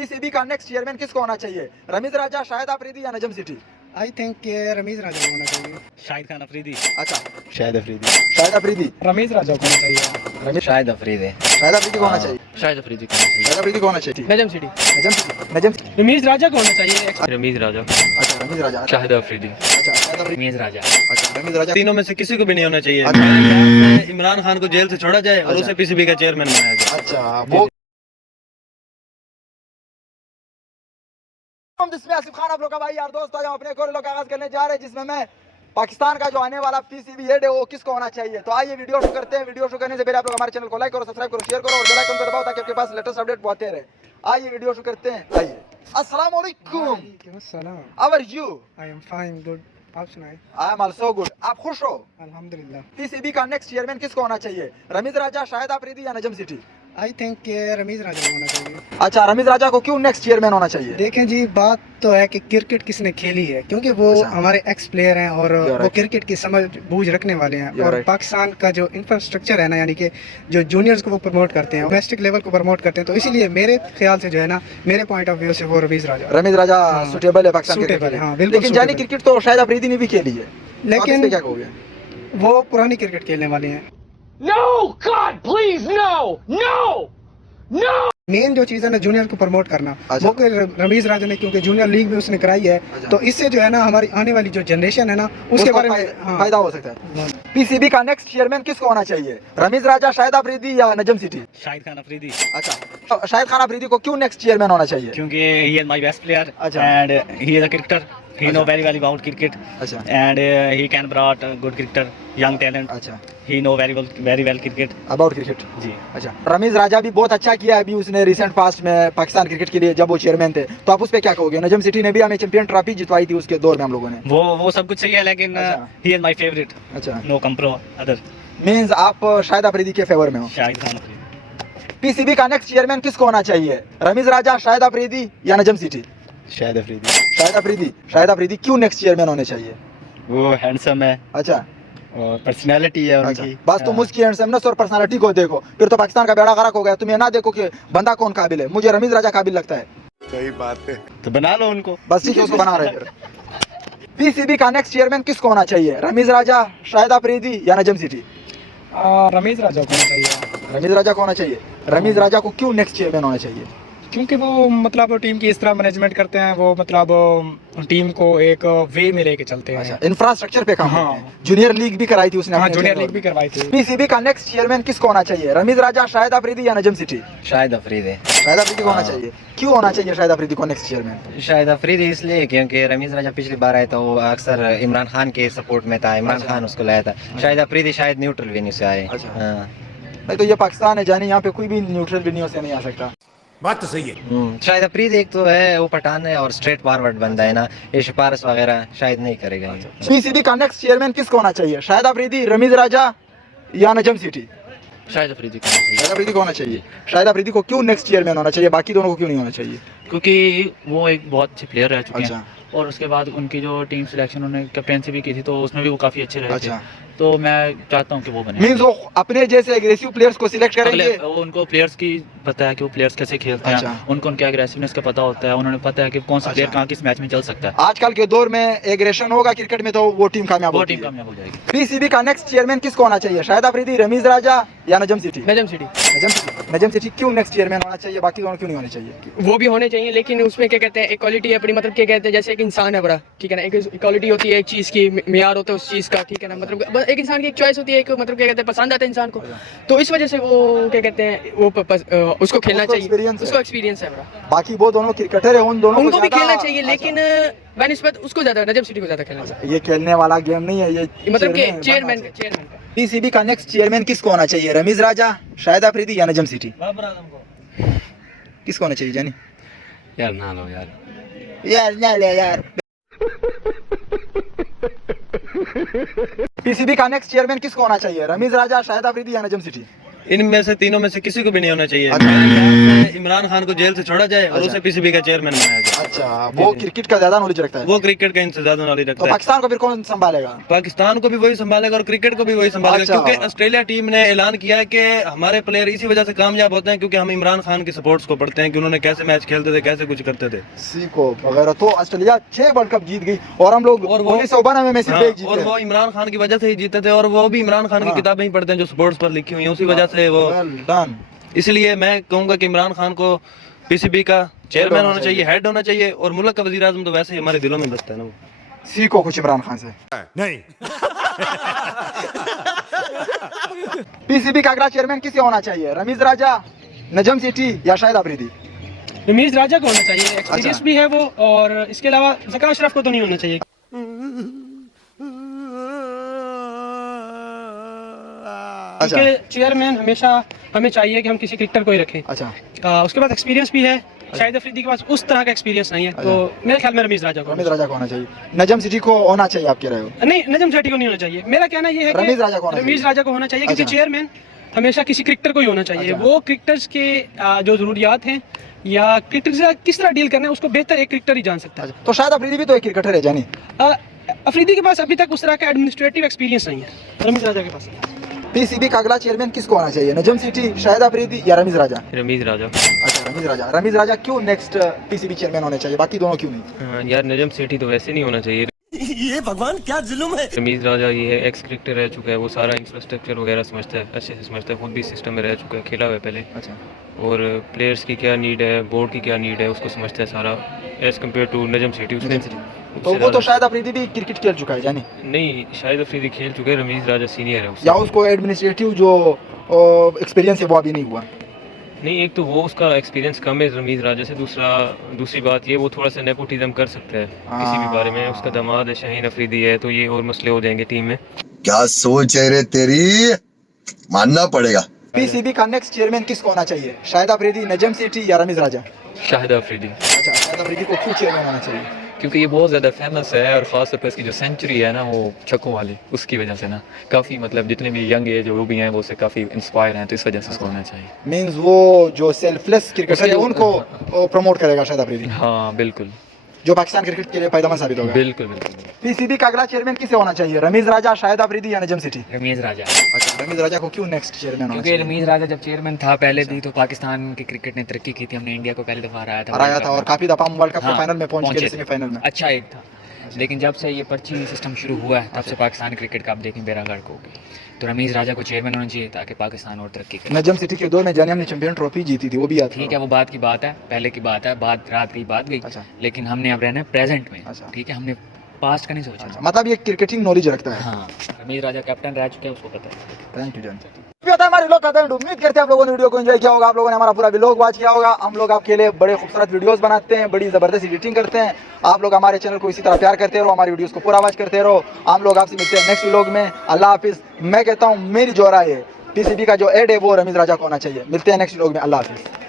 PCB का next chairman किसको होना चाहिए? रमीज राजा, शाहिद अफरीदी या नजम सिटी? आई थिंक रमीज राजा को होना चाहिए। शाहिद खान अफरीदी। अच्छा, शाहिद अफरीदी। शाहिद अफरीदी। रमीज राजा को होना चाहिए। शाहिद अफरीदी। शाहिद अफरीदी को होना चाहिए। शाहिद अफरीदी शाहिद अफरीदी को होना चाहिए। नजम सिटी। नजम सिटी। नजम सिटी। रमीज राजा को होना चाहिए। रमीज राजा। अच्छा, रमीज राजा। शाहिद अफरीदी। अच्छा, शाहिद अफरीदी। रमीज राजा। अच्छा, रमीज राजा। तीनों में से किसी को भी नहीं होना चाहिए। अच्छा। मेरे ख्याल से इमरान खान को जेल से छोड़ा जाए और अच्छा। उसे पीसीबी का चेयरमैन बनाया जाए। अच्छा, वो जिसमें आसिफ खान आप लोग का भाई यार दोस्त, आज हम अपने कोरे लोग आगाज करने जा रहे हैं, जिसमें मैं पाकिस्तान का जो आने वाला पीसीबी हेड है वो किसको होना चाहिए। तो आइए वीडियो शुरू करते हैं। वीडियो शुरू करने से पहले आप लोग हमारे चैनल को लाइक करो, सब्सक्राइब करो, शेयर करो और बेल आइकन को दबाओ ताकि आपके पास लेटेस्ट अपडेट पहुंचते रहे। आइए वीडियो शुरू करते हैं। आइए। अस्सलाम वालेकुम। सलाम। How are you? I am fine, good. आप सुनाए? I am also good. आप खुश हो? अल्हम्दुलिल्लाह। पीसीबी का नेक्स्ट चेयरमैन किसको होना चाहिए? रमीज राजा, शाहिद अफरीदी या नजम सिटी? आई थिंक रमीज राजा को होना चाहिए। अच्छा, रमीज राजा को क्यों नेक्स्ट चेयरमैन होना चाहिए? देखें जी, बात तो है कि क्रिकेट किसने खेली है, क्योंकि वो अच्छा। हमारे एक्स प्लेयर हैं और You're वो right. क्रिकेट की समझ बूझ रखने वाले हैं। You're और right. पाकिस्तान का जो इंफ्रास्ट्रक्चर है ना, यानी कि जो जूनियर्स को वो प्रमोट करते हैं, डोमेस्टिक लेवल को प्रमोट करते हैं, तो इसीलिए मेरे ख्याल से जो है ना, मेरे पॉइंट ऑफ व्यू से वो रमीज राजा। रमीज राजा हाँ, सुटेबल है पाकिस्तान क्रिकेट suitable के है, लिए। हाँ, बिल्कुल लेकिन जानी suitable। क्रिकेट तो शाहिद अफरीदी ने भी खेली है। लेकिन तो आप इस पे क्या कहोगे? वो पुरानी क्रिकेट खेलने वाले हैं। No! God, please, no! No! No! Main जो चीज़ है ना, जूनियर को प्रमोट करना, अच्छा। वो कि रमीज राजा ने, क्योंकि जूनियर लीग भी उसने कराई है, अच्छा। तो इससे जो है ना हमारी आने वाली जो जनरेशन है ना, उसके उसको बारे में फायदा हो सकता है। पीसीबी का नेक्स्ट चेयरमैन किसको होना चाहिए? रमीज राजा, शाहिद अफरीदी या नजम सिटी? शाहिद खान अफरीदी। अच्छा, शाहिद खान अफरीदी को क्यों नेक्स्ट चेयरमैन होना चाहिए? क्योंकि he is my best player अच्छा। And he is a cricketer. He know अच्छा। very well about cricket अच्छा, and he can brought a good cricketer, young talent. अच्छा, He know very well cricket. About cricket. जी। अच्छा, रमीज राजा भी बहुत अच्छा किया है अभी उसने रिसेंट पास्ट में पाकिस्तान क्रिकेट के लिए, जब वो चेयरमैन थे। तो आप उस पे क्या कहोगे? नजम सिटी ने भी हमें चैंपियन ट्रॉफी जितवाई थी उसके दौर में हम लोगों ने। वो सब कुछ सही है लेकिन अच्छा। he is my favorite. अच्छा, No compro other. मींस आप शाहिद अफरीदी के फेवर में हो। शाहिद खान अफरीदी। पीसीबी का नेक्स्ट चेयरमैन किसको होना चाहिए? रमीज राजा, शाहिद अफरीदी या नजम सिटी? शाहिद अफरीदी। शाहिद अफरीदी। शाहिद अफरीदी क्यों नेक्स्ट चेयरमैन होने चाहिए? वो हैंडसम है अच्छा, और पर्सनालिटी है अच्छा, उनकी। बस तुम उसकी हैंडसमनेस और पर्सनालिटी को देखो, फिर तो पाकिस्तान का बेड़ा गर्क हो गया। तुम ये ना देखो कि बंदा कौन काबिल है। मुझे रमीज राजा काबिल लगता है। सही बात है। तो बना लो उनको। बस ठीक है, उसको बना रहे हैं फिर। पीसीबी का नेक्स्ट चेयरमैन किसको होना चाहिए? रमीज राजा, शाहिद अफरीदी या नजम सिटी? रमीज राजा को होना चाहिए, रमीज राजा को होना चाहिए। रमीज राजा को क्यों नेक्स्ट चेयरमैन होना चाहिए? क्योंकि वो मतलब टीम की इस तरह मैनेजमेंट करते हैं, वो मतलब टीम को एक वे में लेके चलते हैं। अच्छा, इंफ्रास्ट्रक्चर पे काम हाँ। करते हैं। जूनियर लीग भी कराई थी उसने। हाँ, अपने जूनियर tenure लीग भी में। करवाई थी। पीसीबी का नेक्स्ट चेयरमैन किसको होना चाहिए? रमीज राजा, शाहिद अफरीदी या नजम सिटी? शाहिद अफरीदी। शाहिद अफरीदी को होना चाहिए। क्यों होना चाहिए शाहिद अफरीदी को नेक्स्ट चेयरमैन? शाहिद अफरीदी इसलिए क्योंकि रमीज राजा पिछली बार आया था, वो अक्सर इमरान खान के सपोर्ट में था, इमरान अच्छा। खान उसको लाया था। शाहिद अफरीदी शायद न्यूट्रल वेन्यू से आए। अच्छा। हाँ। नहीं तो ये पाकिस्तान है जाने, यहाँ पे कोई भी न्यूट्रल वेन्यू से नहीं आ सकता। बात तो सही है। शाहिद अफरीदी एक तो है, वो पठान है और स्ट्रेट फॉरवर्ड बंदा है ना, ये सिफारिश वगैरह शायद नहीं करेगा। पीसीबी का नेक्स्ट चेयरमैन किसको होना चाहिए? शाहिद अफरीदी, रमीज राजा या नजम सिटी? शाहिद अफरीदी को होना चाहिए। शाहिद अफरीदी को होना चाहिए। शाहिद अफरीदी को क्यों नेक्स्ट चेयरमैन होना चाहिए, बाकी दोनों को क्यों नहीं होना चाहिए? क्योंकि वो एक बहुत अच्छे प्लेयर रह चुके अच्छा। हैं और उसके बाद उनकी जो टीम सिलेक्शन उन्होंने कैप्टेंसी भी की थी, तो उसमें भी वो काफ़ी अच्छे रहे अच्छा। थे। तो मैं चाहता हूँ कि वो बने। मींस वो अपने जैसे एग्रेसिव प्लेयर्स को सिलेक्ट अगले करेंगे। वो उनको प्लेयर्स की पता है कि वो प्लेयर्स कैसे खेलते अच्छा। हैं, उनको उनके एग्रेसिवनेस का पता होता है, उन्होंने पता है कि कौन सा प्लेयर अच्छा। कहाँ किस मैच में चल सकता है। आजकल के दौर में एग्रेशन होगा क्रिकेट में तो वो टीम कामयाब वो होती टीम है। कामयाब हो जाएगी। पीसीबी का नेक्स्ट चेयरमैन किसको होना चाहिए? शाहिद अफरीदी, रमीज राजा या नजम सिटी? नजम सिटी। नजम सिटी। नजम सिटी क्यों नेक्स्ट चेयरमैन होना चाहिए, बाकी दोनों क्यों नहीं होने चाहिए? वो भी होने चाहिए, लेकिन उसमें क्या कहते हैं, इक्वालिटी अपनी, मतलब क्या कहते हैं, जैसे एक इंसान है बड़ा, ठीक है ना, एक इक्वालिटी होती है एक चीज़ की, मेयार होता है उस चीज़ का, ठीक है ना, मतलब बस एक इंसान की एक चॉइस होती है, एक मतलब क्या कहते हैं, पसंद आता है इंसान को, तो इस वजह से वो क्या कहते हैं, वो उसको खेलना उसको चाहिए, experience है। उसको एक्सपीरियंस है बड़ा। बाकी वो दोनों क्रिकेटर है, उन दोनों उनको भी ज्यादा- खेलना चाहिए, लेकिन बेनिस्बत उसको ज़्यादा, नजम सिटी को ज़्यादा खेलना चाहिए, ये खेलने वाला गेम नहीं है ये। मतलब कि chairman चेयरमैन बनना का चेयरमैन का। चाहिए। पीसीबी का नेक्स्ट चेयरमैन किसको होना चाहिए? रमीज राजा, शाहिद अफरीदी या नजम सिटी? किसको होना चाहिए जानी? यार ना लो यार। यार ना ले यार। पीसीबी का नेक्स्ट चेयरमैन किसको होना चाहिए? रमीज राजा, शाहिद अफरीदी या नजम सिटी? इनमें से तीनों में से किसी को भी नहीं होना चाहिए। मेरे ख्याल से इमरान खान को जेल से छोड़ा जाए और उसे पीसीबी का चेयरमैन बनाया जाए। अच्छा, वो क्रिकेट का ज्यादा नॉलेज रखता है, वो क्रिकेट का इनसे ज्यादा नॉलेज तो रखता है। पाकिस्तान को फिर कौन संभालेगा? पाकिस्तान को भी वही संभालेगा और क्रिकेट को भी वही संभालेगा, अच्छा। क्योंकि ऑस्ट्रेलिया टीम ने ऐलान किया है कि हमारे प्लेयर इसी वजह से कामयाब होते हैं क्योंकि हम इमरान खान की सपोर्ट्स को पढ़ते हैं कि उन्होंने कैसे मैच खेलते थे, कैसे कुछ करते थे। सीको वगैरह। तो ऑस्ट्रेलिया 6 वर्ल्ड कप जीत गई और हम लोग और वो- 1992 में सिर्फ हाँ, एक जीते। और वो इमरान खान की वजह से ही जीते थे और वो भी इमरान खान की हाँ। किताबें ही पढ़ते हैं जो स्पोर्ट्स पर लिखी हुई हैं, उसी वजह से वो। Well done। इसलिए मैं कहूंगा कि इमरान खान को पीसीबी का चेयरमैन होना चाहिए, हेड होना चाहिए, और मुल्क का वजीर आजम तो वैसे ही हमारे दिलों में बसता है ना वो। सीखो कुछ इमरान खान से। नहीं पीसीबी का अगला चेयरमैन किसे होना चाहिए? रमीज राजा, नजम सेठी या शाहिद अफरीदी? रमीज राजा को होना चाहिए, एक्सपीरियंस अच्छा। भी है वो, और इसके अलावा ज़का अशरफ को तो नहीं होना चाहिए। अच्छा क्योंकि चेयरमैन हमेशा हमें चाहिए कि हम किसी क्रिकेटर को ही रखें। अच्छा, उसके बाद एक्सपीरियंस भी है, शाहिद अफरीदी के पास उस तरह का एक्सपीरियंस नहीं है, तो मेरे ख्याल में रमीज राजा को रमीज राजा को होना चाहिए। नजम सेठी को होना चाहिए आप कह रहे हो? नहीं, नजम सेठी को नहीं होना चाहिए। मेरा कहना ये है कि रमीज राजा को होना रमीज चाहिए। राजा को होना चाहिए, क्योंकि अच्छा। चेयरमैन हमेशा किसी क्रिकेटर को ही होना चाहिए। अच्छा। वो क्रिकेटर्स के जो ज़रूरियात हैं या क्रिकेटर से किस तरह डील करना है उसको बेहतर एक क्रिकेटर ही जान सकता है। तो शाहिद अफरीदी भी तो एक क्रिकेटर है जानी। अफरीदी के पास अभी तक उस तरह का एडमिनिस्ट्रेटिव एक्सपीरियंस नहीं है, रमीज राजा के पास है। पीसीबी का अगला चेयरमैन किसको होना चाहिए? नजम सेठी, शाहिद अफरीदी या रमीज राजा? रमीज राजा। अच्छा, रमीज राजा। रमीज राजा क्यों नेक्स्ट पीसीबी चेयरमैन होने चाहिए, बाकी दोनों क्यों नहीं? यार नजम सेठी तो वैसे नहीं होना चाहिए। ये भगवान क्या जुल्म है। रमीज राजा ये है, एक्स क्रिकेटर रह चुका है, वो सारा इंफ्रास्ट्रक्चर वगैरह समझता है, अच्छे से समझता है, खुद भी सिस्टम में रह चुका है, खेला हुआ है पहले, अच्छा, और प्लेयर्स की क्या नीड है, बोर्ड की क्या नीड है, उसको समझता है सारा, as compare to Najam Sethi. तो वो तो शाहिद अफरीदी भी क्रिकेट खेल चुका है जानी। नहीं, शाहिद अफरीदी खेल चुके हैं, रमीज राजा सीनियर है उससे। या उसको एडमिनिस्ट्रेटिव जो एक्सपीरियंस है वो अभी नहीं हुआ? नहीं, एक तो वो उसका एक्सपीरियंस कम है रमीज राजा से, दूसरी बात ये वो थोड़ा सा नेपोटिज्म कर सकता है किसी भी बारे में। उसका दामाद है शाहीन अफरीदी है, तो ये और मसले हो जाएंगे टीम में। क्या सोच है रे तेरी, मानना पड़ेगा। पीसीबी का नेक्स्ट चेयरमैन किसको होना चाहिए? शाहिद अफरीदी, नजम सेठी या रमीज राजा? शाहिद अफरीदी, अच्छा, शाहिद अफरीदी को क्यों चेयरमैन होना चाहिए? क्योंकि ये बहुत ज़्यादा फेमस है और ख़ास तौर पर इसकी जो सेंचुरी है ना वो छक्कों वाली, उसकी वजह से ना काफ़ी मतलब जितने भी यंग एज वो भी हैं वो उससे काफ़ी इंस्पायर हैं, तो इस वजह से उसको होना चाहिए। मींस वो जो सेल्फलेस क्रिकेटर है उनको प्रमोट करेगा शाहिद अफरीदी, हाँ बिल्कुल जो पाकिस्तान क्रिकेट के लिए फायदेमंद साबित होगा। बिल्कुल बिल्कुल। पीसीबी का अगला चेयरमैन किसे होना चाहिए? रमीज राजा, शाहिद अफरीदी या नजम सेठी? रमीज राजा। अच्छा, रमीज राजा को क्यों नेक्स्ट चेयरमैन होना क्योंकि चाहिए? रमीज राजा जब चेयरमैन था पहले भी तो पाकिस्तान की क्रिकेट ने तरक्की की थी, हमने इंडिया को पहली दफा हराया था और काफी दफा वर्ल्ड कप हाँ, फाइनल में पहुंच पहुंचे गए, थे। सेमीफाइनल में। अच्छा एक था, लेकिन जब से ये पर्ची सिस्टम शुरू हुआ है तब से पाकिस्तान क्रिकेट का आप देखें बेरागढ़ को हो गई। तो रमीज राजा को चेयरमैन होना चाहिए ताकि पाकिस्तान और तरक्की करे। नजम सिटी के दौर में जाने हमने चैंपियन ट्रॉफी जीती थी, वो भी याद ठीक है, वो बात की बात है, पहले की बात है, बात रात की बात गई। अच्छा। लेकिन हमने अब रहना है प्रेजेंट में। अच्छा। ठीक है, हमने पास्ट का नहीं सोचा। मतलब ये क्रिकेटिंग नॉलेज रखता है। हाँ, रमीज राजा कैप्टन रह चुके हैं, उसको पता है। थैंक यू जान। हमारे लोग कहते हैं, उम्मीद करते हैं आप लोगों ने वीडियो को एंजॉय किया होगा, आप लोगों ने हमारा पूरा व्लॉग वॉच किया होगा। हम लोग आपके लिए बड़े खूबसूरत वीडियोस बनाते हैं, बड़ी ज़बरदस्त एडिटिंग करते हैं। आप लोग हमारे चैनल को इसी तरह प्यार करते रहो, हमारी वीडियोस को पूरा वॉच करते रहो। हम लोग आपसे मिलते हैं नेक्स्ट व्लॉग में। अल्लाह हाफिज़। मैं कहता हूँ मेरी जो राय है, पीसीबी का जो एड है वो रमीज राजा को होना चाहिए। मिलते हैं नेक्स्ट व्लॉग में। अल्लाह हाफिज़।